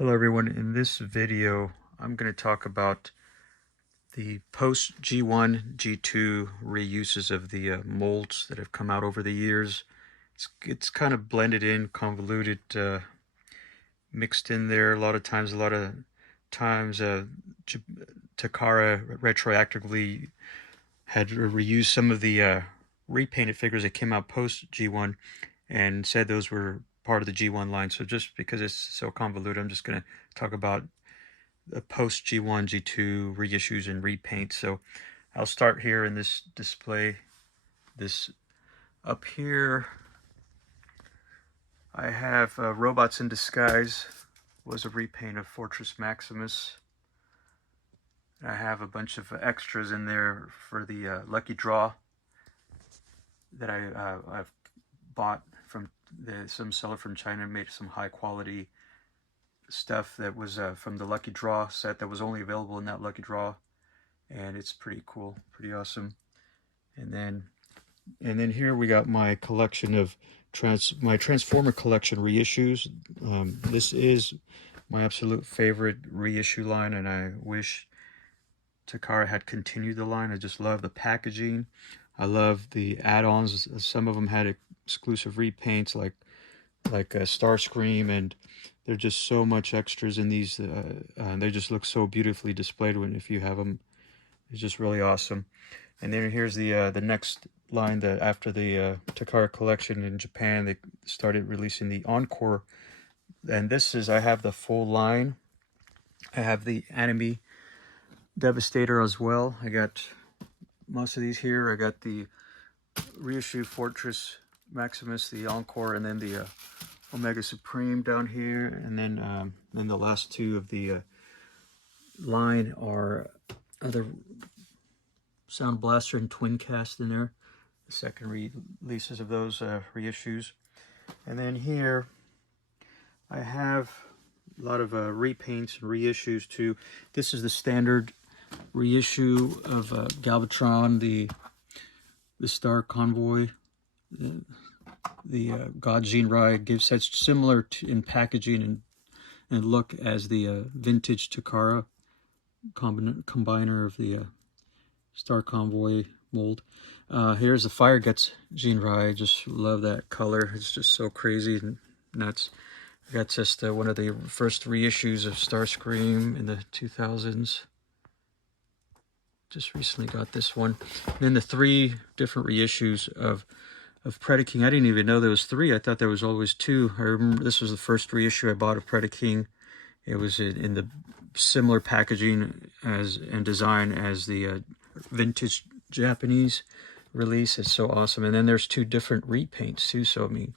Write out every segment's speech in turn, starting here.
Hello everyone, in this video I'm going to talk about the post G1, G2 reuses of the molds that have come out over the years. It's kind of blended in, convoluted, mixed in there a lot of times. Takara retroactively had reused some of the repainted figures that came out post G1 and said those were part of the G1 line. So just because it's so convoluted, I'm just going to talk about the post G1, G2 reissues and repaints. So I'll start here in this display. This up here, I have Robots in Disguise, was a repaint of Fortress Maximus. I have a bunch of extras in there for the lucky draw that I've bought from some seller from China, made some high quality stuff that was from the lucky draw set that was only available in that lucky draw, and it's pretty cool, pretty awesome. And then here we got my collection of my Transformer collection reissues. This is my absolute favorite reissue line, and I wish Takara had continued the line. I just love the packaging. I love the add-ons. Some of them had exclusive repaints like Starscream, and there's just so much extras in these. They just look so beautifully displayed if you have them. It's just really awesome. And then here's the next line that after the Takara collection in Japan, they started releasing the Encore. And this is, I have the full line. I have the Anime Devastator as well. I got most of these here. I got the reissue Fortress Maximus, the Encore, and then the Omega Supreme down here. And then the last two of the line are other Sound Blaster and Twin Cast in there. The second releases of those reissues. And then here I have a lot of repaints and reissues too. This is the standard reissue of Galvatron, the Star Convoy, the God Jinrai gift sets, similar in packaging and look as the vintage Takara combiner of the Star Convoy mold. Here's the Fire Guts Jinrai. I just love that color. It's just so crazy and nuts. I got just one of the first reissues of Starscream in the 2000s. Just recently got this one. And then the three different reissues of Predaking. I didn't even know there was three. I thought there was always two. I remember this was the first reissue I bought of Predaking. It was in the similar packaging and design as the vintage Japanese release. It's so awesome. And then there's two different repaints too. So I mean,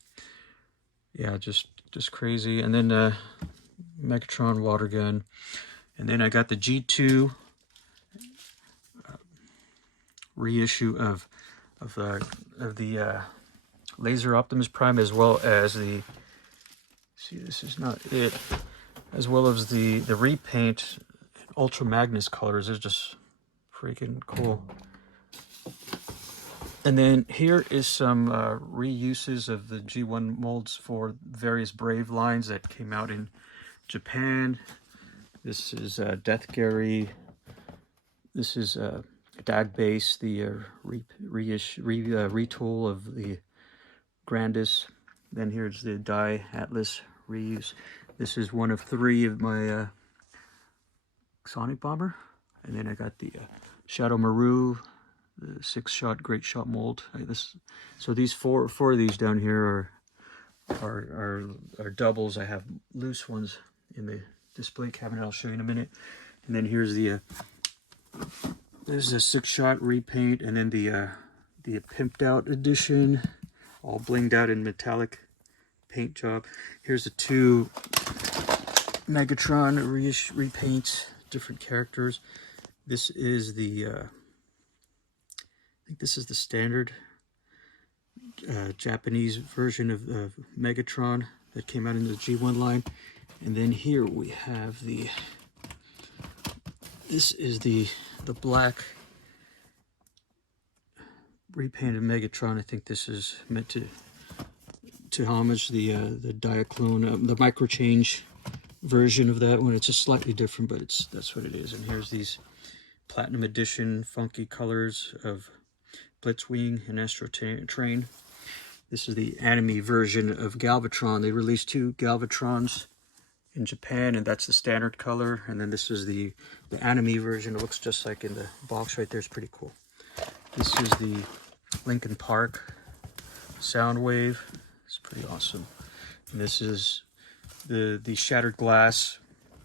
yeah, just crazy. And then Megatron water gun. And then I got the G2 reissue of the Laser Optimus Prime, as well as the, see, this is not it, as well as the repaint Ultra Magnus colors. It's just freaking cool. And then here is some reuses of the G1 molds for various Brave lines that came out in Japan. This is Death Gary. This is Dag Base, the retool of the Grandis. Then here's the Die Atlas reuse. This is one of three of my Sonic Bomber. And then I got the Shadow Maru, the 6-shot Great Shot mold. So these four of these down here are doubles. I have loose ones in the display cabinet. I'll show you in a minute. And then here's the this is a 6-shot repaint, and then the pimped out edition, all blinged out in metallic paint job. Here's the two Megatron repaints, different characters. This is the I think this is the standard Japanese version of Megatron that came out in the G1 line. And then here we have this is the black repainted Megatron. I think this is meant to homage the Diaclone, the micro change version of that one. It's just slightly different, but that's what it is. And here's these Platinum Edition funky colors of Blitzwing and Astro Train. This is the anime version of Galvatron. They released 2 Galvatrons in Japan, and that's the standard color. And then this is the anime version. It looks just like in the box right there. It's pretty cool. This is the Linkin Park Soundwave. It's pretty awesome. And this is the Shattered Glass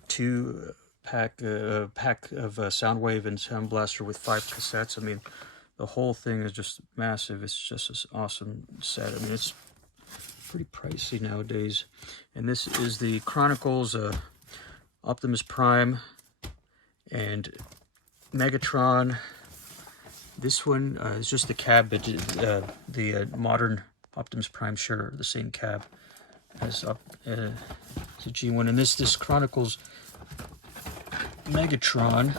2 pack of Soundwave and Sound Blaster with 5 cassettes. I mean, the whole thing is just massive. It's just this awesome set. I mean, it's pretty pricey nowadays. And this is the Chronicles Optimus Prime and Megatron. This one is just the cab, but the modern Optimus Prime share the same cab as the G1. And this Chronicles Megatron.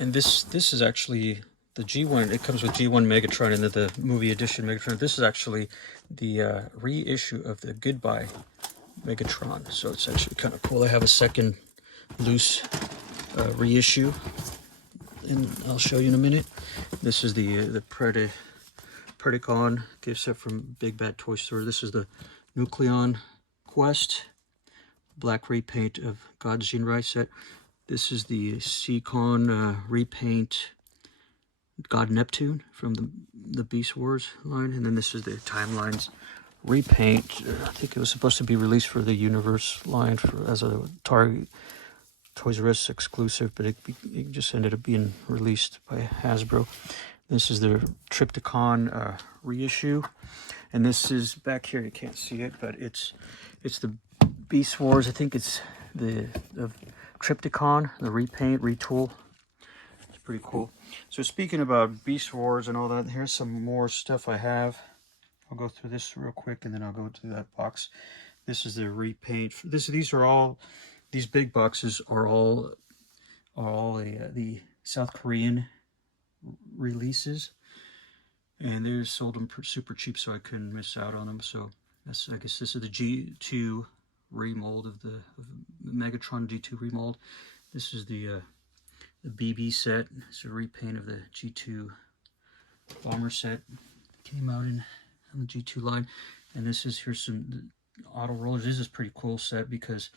And this is actually the G1. It comes with G1 Megatron and the movie edition Megatron. This is actually the reissue of the Goodbye Megatron. So it's actually kind of cool. I have a second loose reissue, and I'll show you in a minute. This is the Predacon gift set from Big Bad Toy Store. This is the Nucleon Quest black repaint of God's Jinrai set. This is the Seacon repaint God Neptune from the Beast Wars line. And then this is the Timelines repaint. I think it was supposed to be released for the Universe line as a Target Toys R Us exclusive, but it just ended up being released by Hasbro. This is the Triptychon reissue. And this is back here, you can't see it, but it's the Beast Wars. I think it's the Triptychon, the repaint, retool. It's pretty cool. So speaking about Beast Wars and all that, here's some more stuff I have. I'll go through this real quick and then I'll go to that box. This is the repaint. These big boxes are all the South Korean releases, and they sold them super cheap, so I couldn't miss out on them. So I guess this is the G2 remold of the Megatron G2 remold. This is the BB set. It's a repaint of the G2 bomber set. Came out on the G2 line. And here's some auto rollers. This is a pretty cool set because,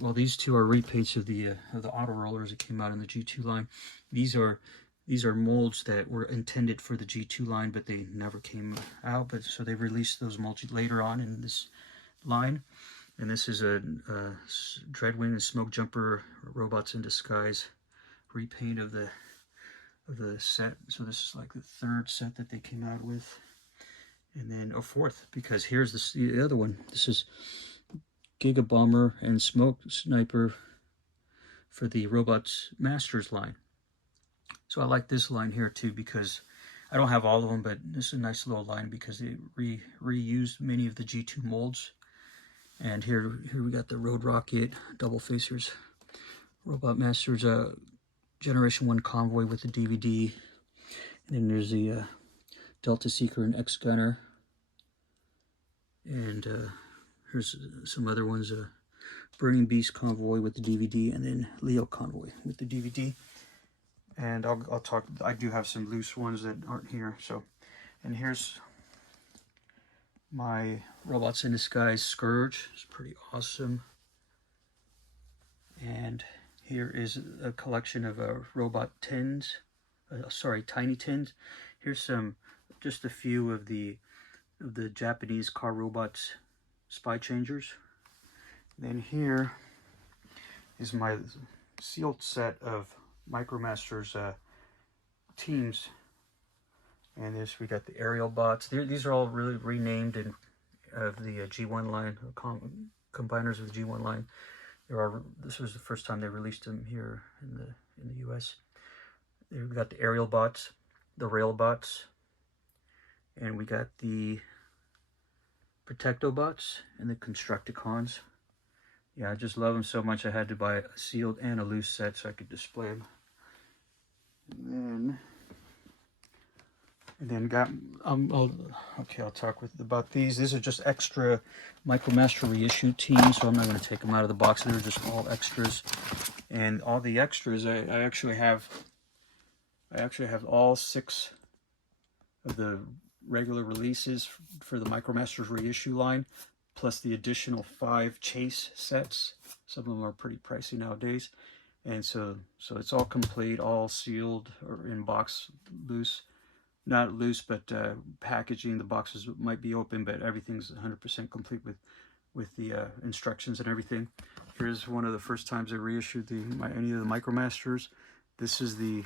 well, these two are repaints of the auto rollers that came out in the G2 line. These are molds that were intended for the G2 line, but they never came out. But so they released those molds later on in this line. And this is a Dreadwing and Smoke Jumper Robots in Disguise repaint of the set. So this is like the 3rd set that they came out with, and then a 4th, because here's the other one. This is Giga Bomber and Smoke Sniper for the Robots Masters line. So I like this line here too, because I don't have all of them, but this is a nice little line because they reused many of the G2 molds. And here we got the Road Rocket double facers, Robot Masters Generation 1 Convoy with the DVD. And then there's the Delta Seeker and X Gunner. And here's some other ones, Burning Beast Convoy with the DVD, and then Leo Convoy with the DVD. And I'll talk, I do have some loose ones that aren't here. So, and here's my Robots in Disguise Scourge. It's pretty awesome. And here is a collection of robot tins, tiny tins. Here's just a few of the Japanese car robots spy changers. Then here is my sealed set of Micromasters teams. And we got the aerial bots. These are all really renamed of the G1 line, combiners of the G1 line. This was the first time they released them here in the US. We got the aerial bots, the rail bots, and we got the Protectobots and the Constructicons. Yeah, I just love them so much I had to buy a sealed and a loose set so I could display them. And then And then got I'll talk about these. These are just extra MicroMaster reissue teams, so I'm not going to take them out of the box. They're just all extras, and all the extras I actually have all 6 of the regular releases for the MicroMasters reissue line, plus the additional 5 chase sets. Some of them are pretty pricey nowadays, and so it's all complete, all sealed or in box, loose. Not loose, but packaging. The boxes might be open, but everything's 100% complete with the instructions and everything. Here's one of the first times I reissued any of the MicroMasters. This is the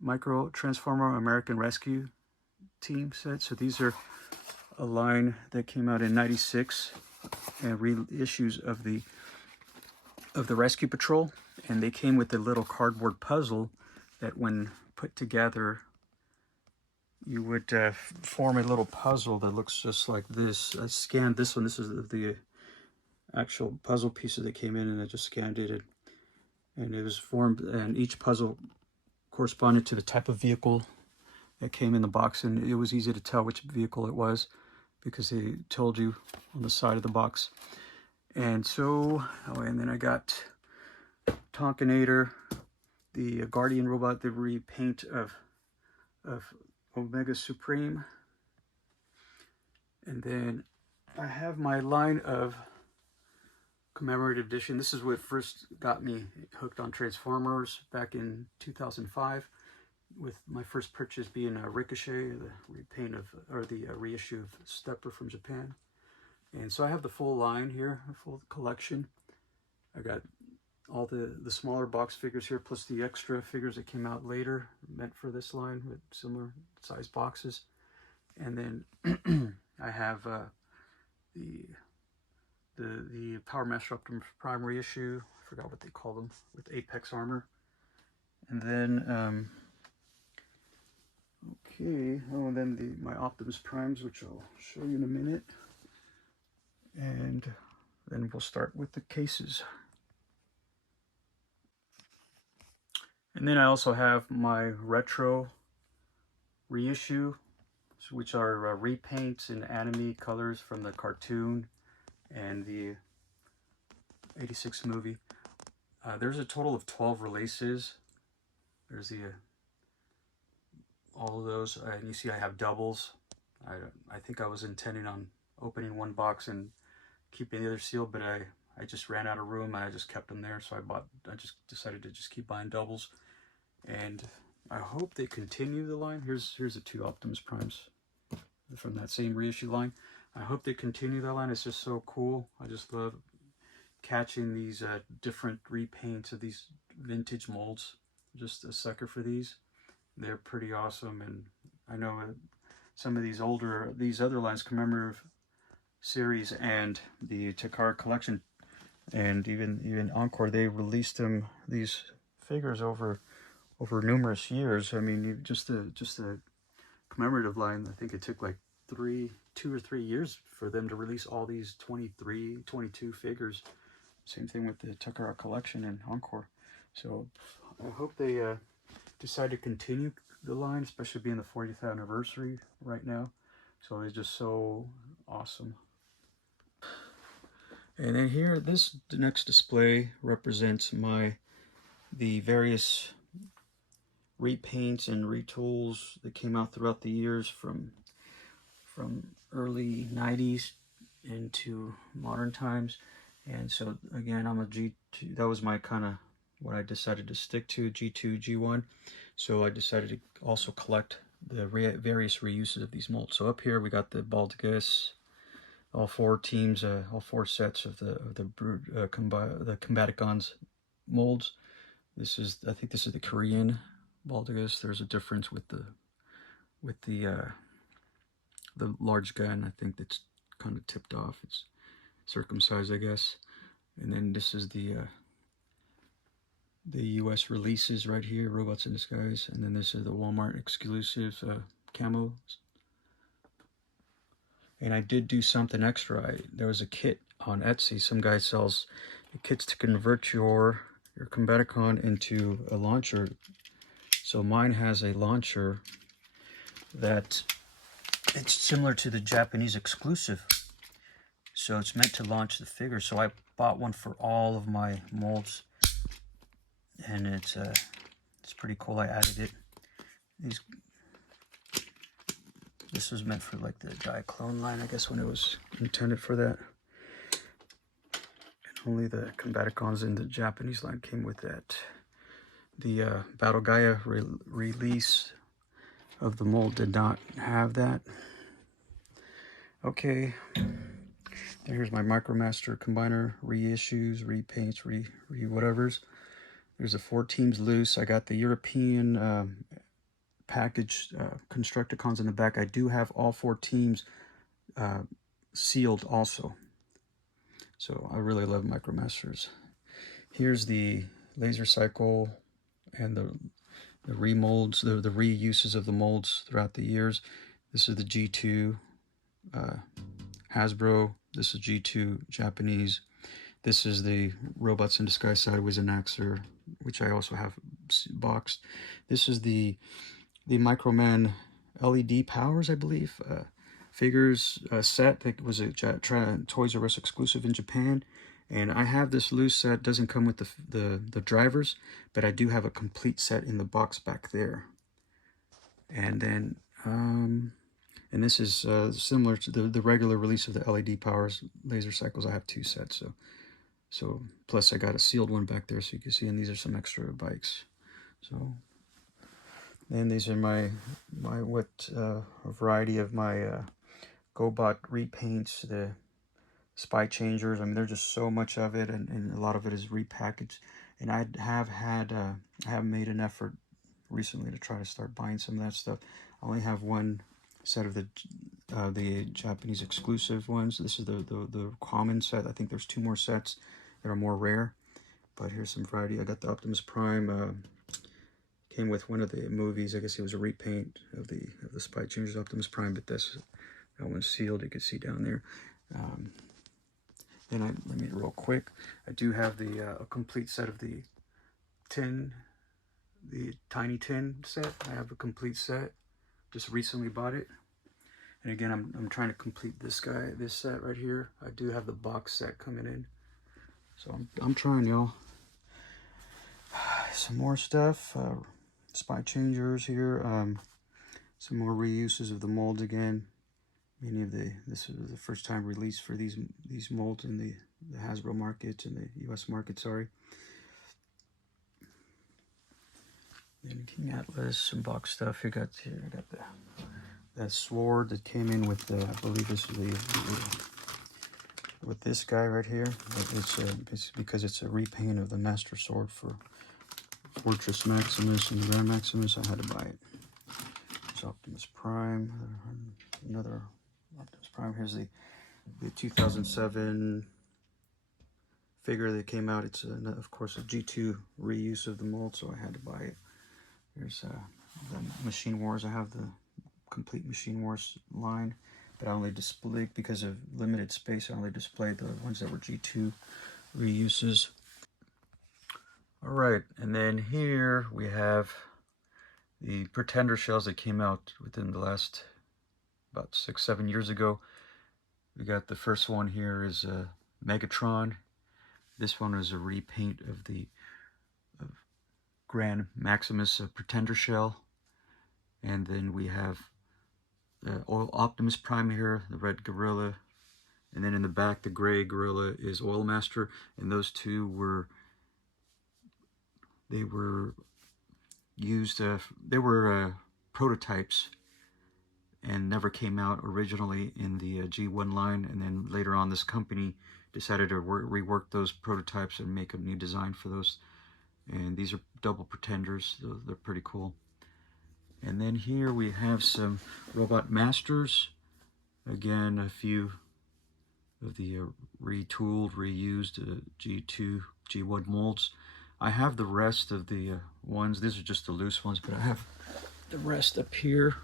Micro Transformer American Rescue Team set. So these are a line that came out in '96 and reissues of the Rescue Patrol, and they came with a little cardboard puzzle that, when put together, you would form a little puzzle that looks just like this. I scanned this one. This is the actual puzzle pieces that came in, and I just scanned it, and it was formed, and each puzzle corresponded to the type of vehicle that came in the box, and it was easy to tell which vehicle it was because they told you on the side of the box. And so, and then I got Tonkinator, the Guardian robot, the repaint of Omega Supreme. And then I have my line of commemorative edition. This is what first got me hooked on Transformers back in 2005, with my first purchase being a Ricochet, the repaint of, or the reissue of Stepper from Japan. And so I have the full line here, a full collection. I got all the smaller box figures here, plus the extra figures that came out later, meant for this line with similar size boxes. And then I have the Power Master Optimus Prime reissue. I forgot what they call them, with Apex armor. And then and then my Optimus Primes, which I'll show you in a minute. And then we'll start with the cases. And then I also have my retro reissue, which are repaints in anime colors from the cartoon and the '86 movie. There's a total of 12 releases. There's all of those, and you see I have doubles. I think I was intending on opening one box and keeping the other sealed, but I just ran out of room and I just kept them there, so I just decided to just keep buying doubles. And I hope they continue the line. Here's the 2 Optimus Primes from that same reissue line. I hope they continue that line. It's just so cool. I just love catching these different repaints of these vintage molds. Just a sucker for these. They're pretty awesome, and I know some of these other lines, commemorative series and the Takara collection, and even Encore, they released these figures over numerous years. I mean, just a commemorative line, I think it took like 2 or 3 years for them to release all these 23, 22 figures. Same thing with the Takara collection and Encore. So I hope they decide to continue the line, especially being the 40th anniversary right now. So it's just so awesome. And then here, the next display represents the various repaints and retools that came out throughout the years from early 90s into modern times. And so again, I'm a G2, that was my kind of what I decided to stick to, G2, G1. So I decided to also collect the various reuses of these molds. So up here we got the Baldigas, all 4 teams, all 4 sets of the Combaticons molds. I think this is the Korean Baldigas. There's a difference with the large gun. I think that's kind of tipped off. It's circumcised, I guess. And then this is the US releases right here, Robots in Disguise. And then this is the Walmart exclusive camos. And I did do something extra. There was a kit on Etsy. Some guy sells kits to convert your Combaticon into a launcher. So mine has a launcher that it's similar to the Japanese exclusive. So it's meant to launch the figure. So I bought one for all of my molds, and it's pretty cool. I added it. This was meant for like the Diaclone line, I guess, when it was intended for that. And only the Combaticons in the Japanese line came with that. The Battle Gaia release of the mold did not have that. Okay, here's my Micromaster Combiner reissues, repaints, whatevers. There's the 4 teams loose. I got the European package Constructicons in the back. I do have all 4 teams sealed also. So I really love Micromasters. Here's the laser cycle and the remolds, the reuses of the molds throughout the years. This is the G2 Hasbro. This is G2 Japanese. This is the Robots in Disguise Sideways and Axer, which I also have boxed. This is the Microman LED Powers, I believe, figures set that was a Toys R Us exclusive in Japan. And I have this loose set. Doesn't come with the drivers, but I do have a complete set in the box back there. And then and this is similar to the regular release of the LED Powers laser cycles. I have 2 sets, so plus I got a sealed one back there, so you can see. And these are some extra bikes. So then these are my a variety of my GoBot repaints, the Spy Changers. I mean, there's just so much of it, and a lot of it is repackaged. And I have made an effort recently to try to start buying some of that stuff. I only have 1 set of the Japanese exclusive ones. This is the common set. I think there's 2 more sets that are more rare, but here's some variety. I got the Optimus Prime. Came with one of the movies. I guess it was a repaint of the Spy Changers Optimus Prime, but that one's sealed. You can see down there. Then let me real quick. I do have a complete set of the Tiny Tin set. I have a complete set. Just recently bought it. And again, I'm trying to complete this set right here. I do have the box set coming in. So I'm trying, y'all. Some more stuff. Spy Changers here. Some more reuses of the molds again. This is the first time release for these molds in the Hasbro markets, in the US market, sorry. Then King Atlas, some box stuff. I got that sword that came in with I believe this is with this guy right here. It's because it's a repaint of the Master Sword for Fortress Maximus and the Grand Maximus. I had to buy it. It's Optimus Prime, another Optimus Prime. Here's the 2007 figure that came out. It's of course a G2 reuse of the mold, so I had to buy it. Here's the Machine Wars. I have the complete Machine Wars line, but I only displayed, because of limited space, I only displayed the ones that were G2 reuses. All right, and then here we have the Pretender shells that came out within the last about 6-7 years ago. We got the first one here is Megatron. This one is a repaint of the Grand Maximus Pretender shell. And then we have the Optimus Prime here, the red gorilla. And then in the back, the gray gorilla is Oil Master. And those two were used, they were prototypes and never came out originally in the G1 line. And then later on, this company decided to rework those prototypes and make a new design for those. And these are double Pretenders. They're pretty cool. And then here we have some Robot Masters. Again, a few of the retooled, reused G2, G1 molds. I have the rest of the ones. These are just the loose ones, but I have the rest up here.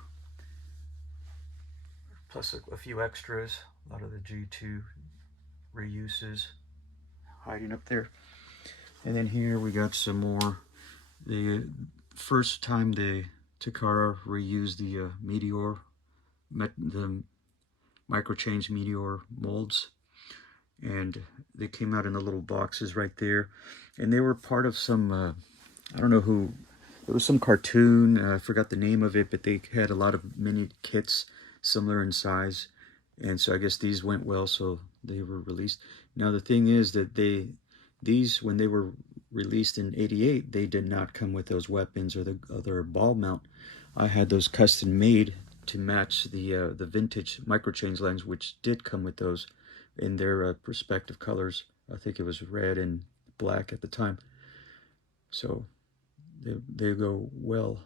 Plus a few extras. A lot of the G2 reuses hiding up there. And then here we got some more. The first time the Takara reused the the micro-change Meteor molds, and they came out in the little boxes right there, and they were part of some I don't know who, it was some cartoon, I forgot the name of it, but they had a lot of mini kits similar in size, and so I guess these went well, so they were released. Now the thing is that these when they were released in '88, they did not come with those weapons or the other ball mount. I had those custom made to match the vintage micro-change lens, which did come with those in their respective colors. I think it was red and black at the time, so they go well.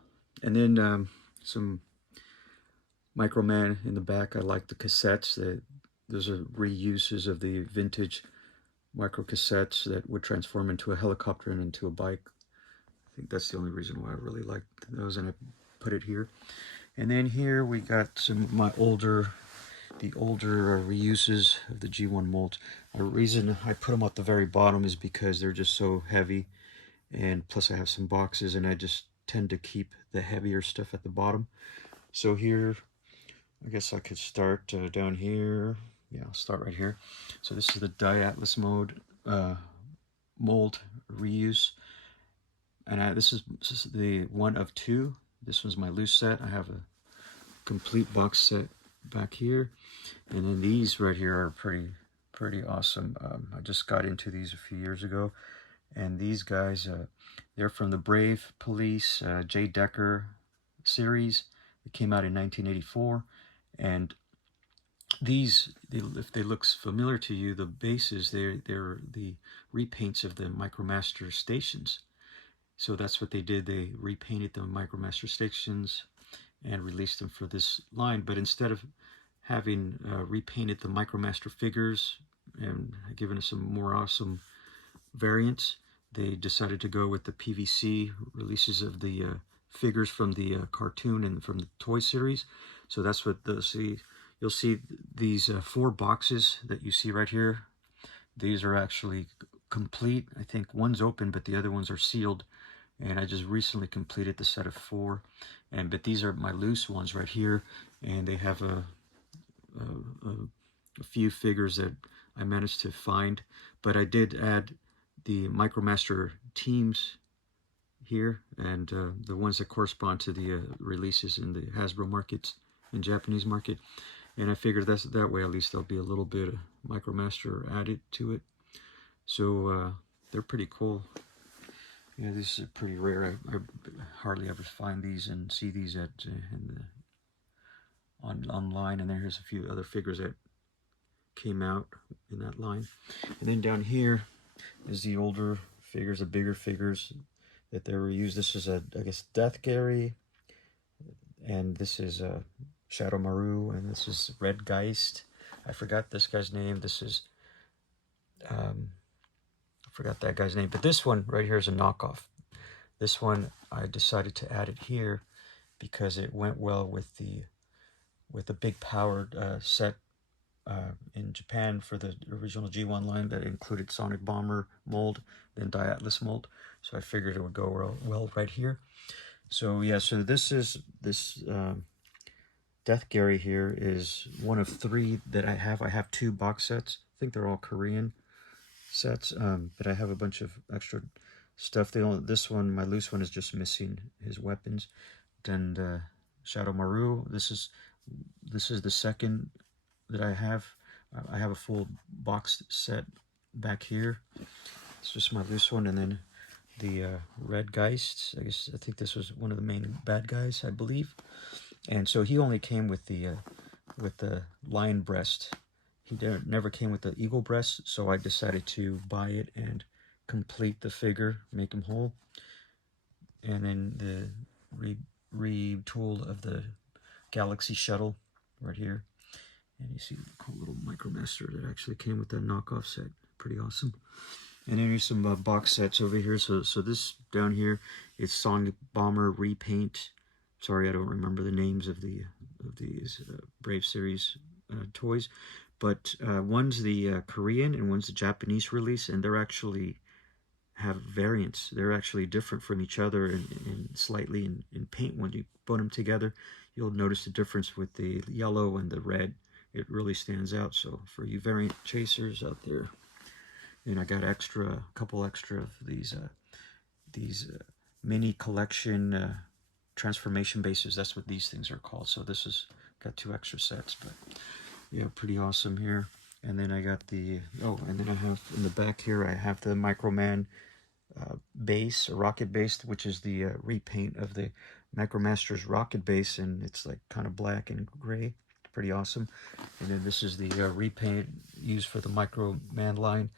And then some Microman in the back. I like the cassettes. Those are reuses of the vintage micro cassettes that would transform into a helicopter and into a bike. I think that's the only reason why I really liked those, and I put it here. And then here we got some of my older reuses of the G1 molds. The reason I put them at the very bottom is because they're just so heavy, and plus I have some boxes, and I just tend to keep the heavier stuff at the bottom. So here, I guess I could start down here. Yeah, I'll start right here. So this is the Atlas mode mold reuse, and this is the one of two. This one's my loose set. I have a complete box set back here, and then these right here are pretty awesome. I just got into these a few years ago, and these guys, they're from the Brave Police J. Decker series. It came out in 1984, and these, if they look familiar to you, the bases, they're the repaints of the Micromaster stations. So that's what they did. They repainted the Micromaster stations and released them for this line. But instead of having repainted the Micromaster figures and given us some more awesome variants, they decided to go with the PVC releases of the figures from the cartoon and from the toy series. So that's what you'll see these 4 boxes that you see right here. These are actually complete. I think one's open, but the other ones are sealed. And I just recently completed the set of 4. But these are my loose ones right here, and they have a few figures that I managed to find. But I did add the Micromaster teams here, and the ones that correspond to the releases in the Hasbro markets and Japanese market. And I figured that way at least there'll be a little bit of Micromaster added to it. So they're pretty cool. Yeah, these are pretty rare. I hardly ever find these and see these at online. And here's a few other figures that came out in that line. And then down here is the older figures, the bigger figures that they were used. This is I guess Death Gary, and this is Shadow Maru, and this is Red Geist. I forgot this guy's name. This is I forgot that guy's name, but this one right here is a knockoff. This one I decided to add it here because it went well with the big powered set in Japan for the original G1 line that included Sonic Bomber mold, then Atlas mold. So I figured it would go well right here. So yeah, so this Death Gary here is one of 3 that I have. I have 2 box sets. I think they're all Korean sets, but I have a bunch of extra stuff. This one, my loose one, is just missing his weapons. Then Shadow Maru. This is the second that I have. I have a full box set back here. It's just my loose one, and then the Red Geist. I think this was one of the main bad guys, I believe. And so he only came with the lion breast. He never came with the eagle breast, so I decided to buy it and complete the figure, make him whole. And then the retool of the Galaxy Shuttle right here. And you see the cool little Micromaster that actually came with that knockoff set. Pretty awesome. And then here's some box sets over here. So this down here is Sonic Bomber Repaint. Sorry, I don't remember the names of these Brave series toys, but one's the Korean and one's the Japanese release, and they're actually have variants. They're actually different from each other and slightly in paint. When you put them together, you'll notice the difference with the yellow and the red. It really stands out. So for you variant chasers out there, and I got a couple extra of these mini collection transformation bases. That's what these things are called. So this is got 2 extra sets, but yeah, pretty awesome here. And then I got the, oh, and then I have in the back here, I have the Microman base, a rocket base, which is the repaint of the Micromaster's rocket base, and it's like kind of black and gray. Pretty awesome. And then this is the repaint used for the Microman line.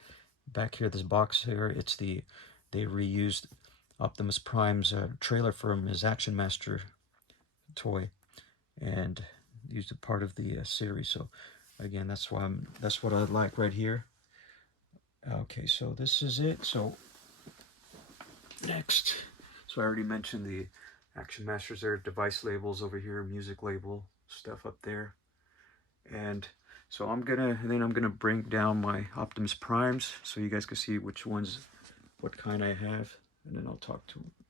Back here, this box here, it's they reused Optimus Prime's trailer from his Action Master toy, and used it part of the series. So again, that's what I like right here. Okay, so this is it. So next, so I already mentioned the Action Masters there, device labels over here, music label stuff up there, and so I'm gonna bring down my Optimus Primes so you guys can see which ones, what kind I have, and then I'll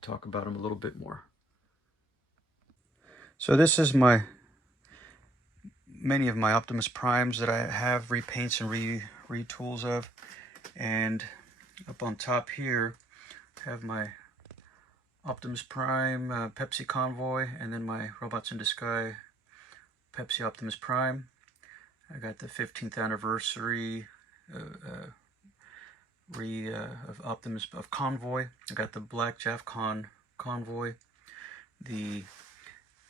talk about them a little bit more. So this is many of my Optimus Primes that I have repaints and retools of, and up on top here I have my Optimus Prime Pepsi Convoy, and then my Robots in Disguise Pepsi Optimus Prime. I got the 15th anniversary of Optimus of Convoy. I got the Black Jaff Convoy, the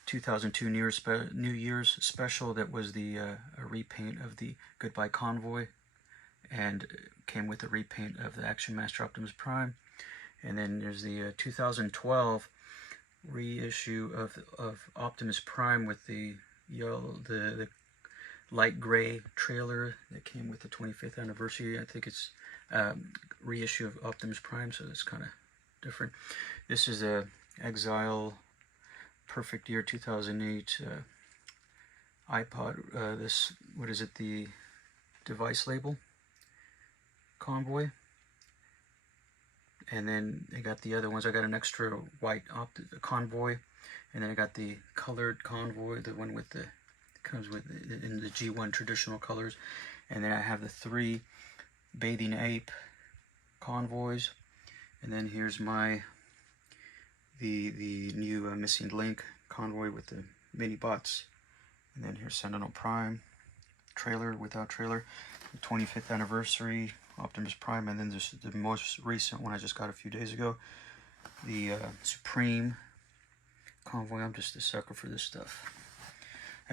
2002 New Year's special that was the a repaint of the Goodbye Convoy, and came with a repaint of the Action Master Optimus Prime. And then there's the 2012 reissue of Optimus Prime with the the light gray trailer that came with the 25th anniversary. I think it's reissue of Optimus Prime, so it's kind of different. This is a Exile Perfect Year 2008 iPod. This, what is it, the device label Convoy. And then I got the other ones. I got an extra white Convoy, and then I got the colored Convoy, the one with the comes with in the G1 traditional colors. And then I have the 3 Bathing Ape Convoys, and then here's my the new Missing Link Convoy with the mini bots, and then here's Sentinel Prime trailer without trailer, the 25th anniversary Optimus Prime, and then this is the most recent one I just got a few days ago, the Supreme Convoy. I'm just a sucker for this stuff.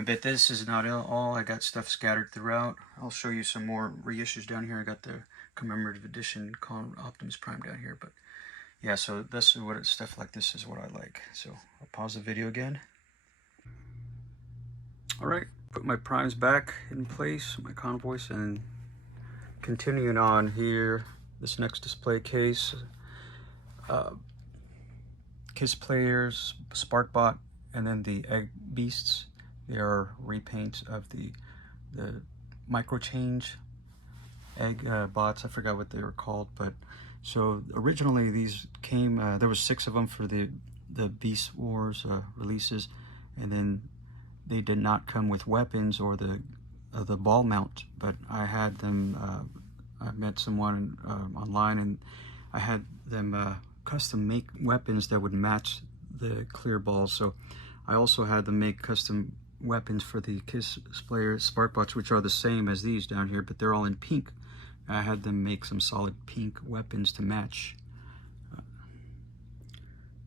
But this is not all. I got stuff scattered throughout. I'll show you some more reissues down here. I got the commemorative edition Optimus Prime down here. But yeah, so this is what stuff like this is what I like. So I'll pause the video again. All right, put my primes back in place, my convoys, and continuing on here, this next display case, Kiss Players, Sparkbot, and then the Egg Beasts. They are repaints of the micro change egg bots. I forgot what they were called, but so originally these came. There was 6 of them for the Beast Wars releases, and then they did not come with weapons or the ball mount. But I had them. I met someone online, and I had them custom make weapons that would match the clear balls. So I also had them make custom weapons for the Kiss Players Sparkbots, which are the same as these down here, but they're all in pink. I had them make some solid pink weapons to match.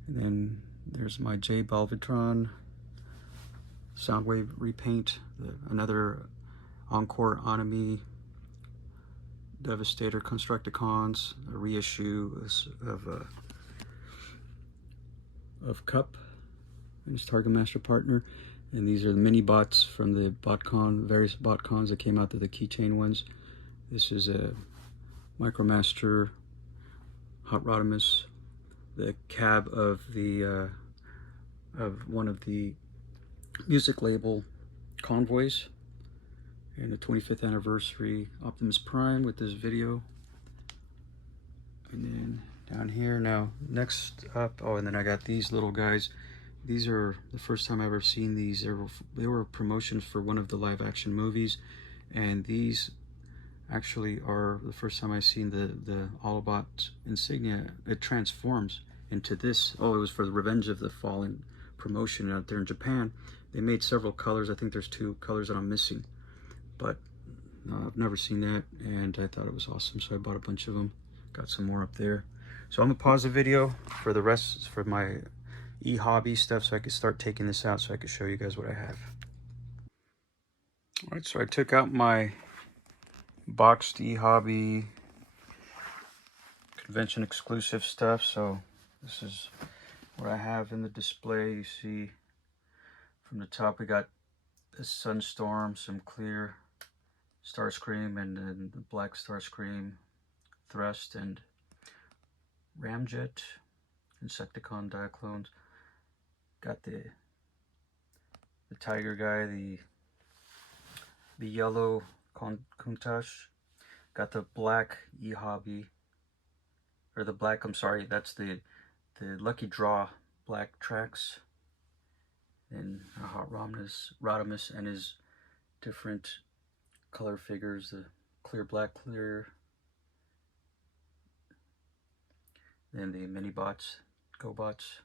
And then there's my J Balvatron Soundwave repaint, another Encore Enemy Devastator Constructicons, a reissue of Cup and his Target Master partner. And these are the mini bots from the BotCon, various BotCons that came out to the keychain ones. This is a Micromaster Hot Rodimus, the cab of the of one of the music label Convoys, and the 25th anniversary Optimus Prime with this video. And then down here. Now, next up, oh, and then I got these little guys. These are the first time I've ever seen these. They were promotions for one of the live action movies, and these actually are the first time I've seen the Autobot insignia. It transforms into this. Oh, it was for the Revenge of the Fallen promotion out there in Japan. They made several colors. I think there's 2 colors that I'm missing, but I've never seen that, and I thought it was awesome, so I bought a bunch of them. Got some more up there. So I'm gonna pause the video for the rest, for my e-hobby stuff, so I could start taking this out so I could show you guys what I have. All right, so I took out my boxed e-hobby convention exclusive stuff. So this is what I have in the display. You see from the top we got this Sunstorm, some clear Starscream, and then the black Starscream, Thrust, and Ramjet, Insecticon Diaclones. Got the Tiger guy, the yellow Countach. Got the black e-hobby, or the black, I'm sorry, that's the Lucky Draw black tracks, and Hot Rodimus and his different color figures, the clear black clear, then the mini bots, GoBots,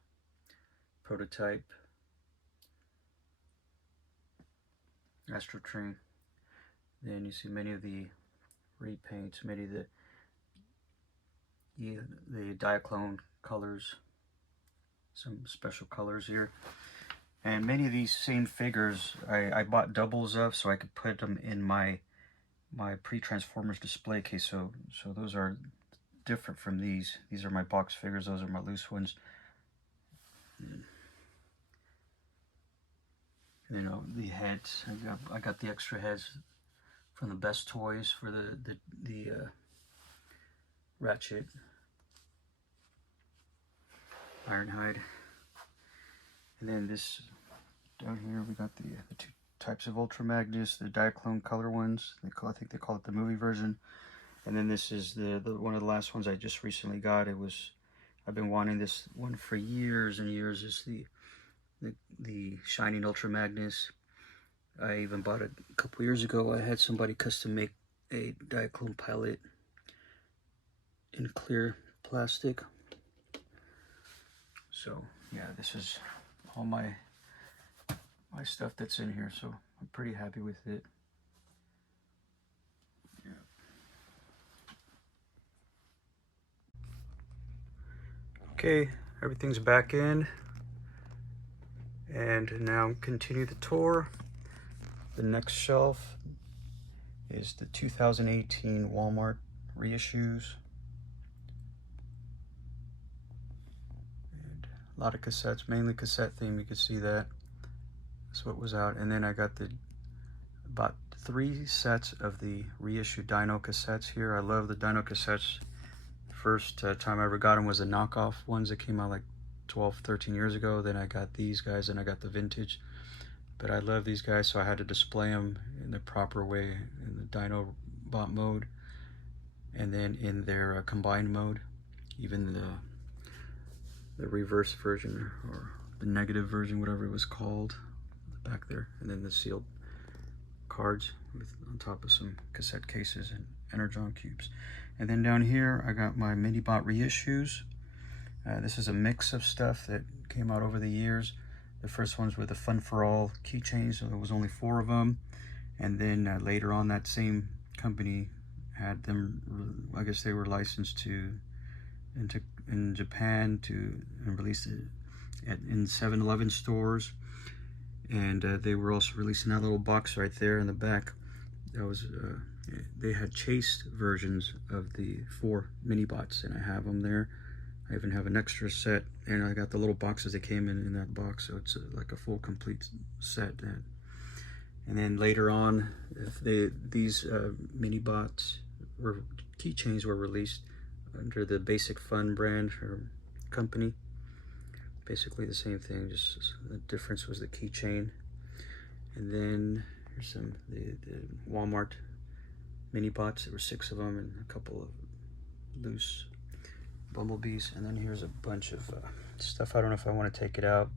prototype, Astro Train. Then you see many of the repaints, many of the Diaclone colors, some special colors here. And many of these same figures I bought doubles of so I could put them in my pre-Transformers display case. So those are different from these. These are my box figures, those are my loose ones. You know, the heads, I got the extra heads from the Best Toys for the Ratchet, Ironhide. And then this down here, we got the 2 types of Ultra Magnus, the Diaclone color ones. I think they call it the movie version. And then this is the one of the last ones I just recently got. I've been wanting this one for years and years. It's the Shining Ultra Magnus. I even bought it a couple years ago. I had somebody custom make a Diaclone pilot in clear plastic. So yeah, this is all my stuff that's in here, so I'm pretty happy with it. Yeah. Okay, everything's back in, and now continue the tour. The next shelf is the 2018 Walmart reissues. And a lot of cassettes, mainly cassette theme, you can see that. That's what was out. And then I got about 3 sets of the reissued Dino cassettes here. I love the Dino cassettes. First time I ever got them was the knockoff ones that came out like 12, 13 years ago. Then I got these guys, and I got the vintage. But I love these guys, so I had to display them in the proper way, in the Dino bot mode, and then in their combined mode, even the reverse version, or the negative version, whatever it was called, back there. And then the sealed cards on top of some cassette cases and Energon cubes. And then down here I got my mini bot reissues. This is a mix of stuff that came out over the years. The first ones were the Fun for All keychains, so there was only 4 of them. And then later on, that same company had them, I guess they were licensed in Japan and released it in 7-Eleven stores. And they were also releasing that little box right there in the back. That was they had chased versions of the 4 mini bots, and I have them there. I even have an extra set, and I got the little boxes that came in that box, so it's like a full complete set. And then later on, these mini bots keychains were released under the Basic Fun brand or company. Basically the same thing, just the difference was the keychain. And then here's some the Walmart mini bots. There were 6 of them and a couple of loose bumblebees. And then here's a bunch of stuff. I don't know if I want to take it out.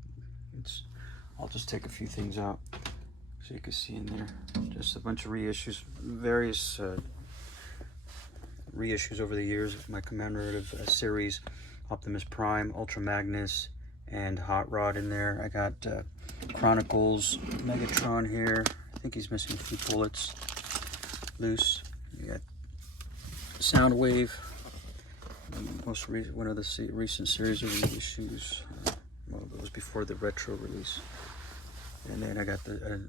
I'll just take a few things out so you can see in there. Just a bunch of reissues, various reissues over the years of my commemorative series. Optimus Prime, Ultra Magnus, and Hot Rod in there. I got Chronicles, Megatron here. I think he's missing a few bullets loose. You got Soundwave, one of the recent series of reissues. Well, it was before the retro release. And then I got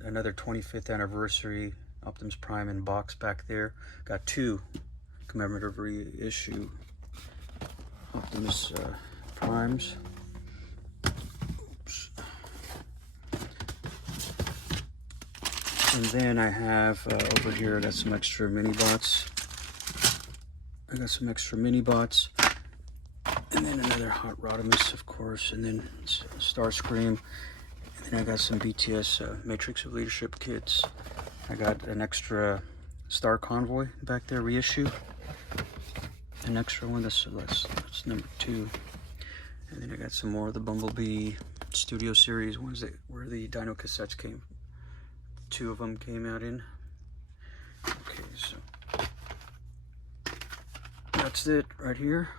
another 25th anniversary Optimus Prime in box back there. Got two commemorative reissue Optimus Primes. Oops. And then I have over here, I got some extra mini bots. And then another Hot Rodimus, of course, and then Starscream. And then I got some BTS Matrix of Leadership kits. I got an extra Star Convoy back there, reissue. An extra one, that's number 2. And then I got some more of the Bumblebee Studio Series ones where the Dino cassettes came. 2 of them came out in. Okay, so that's it right here.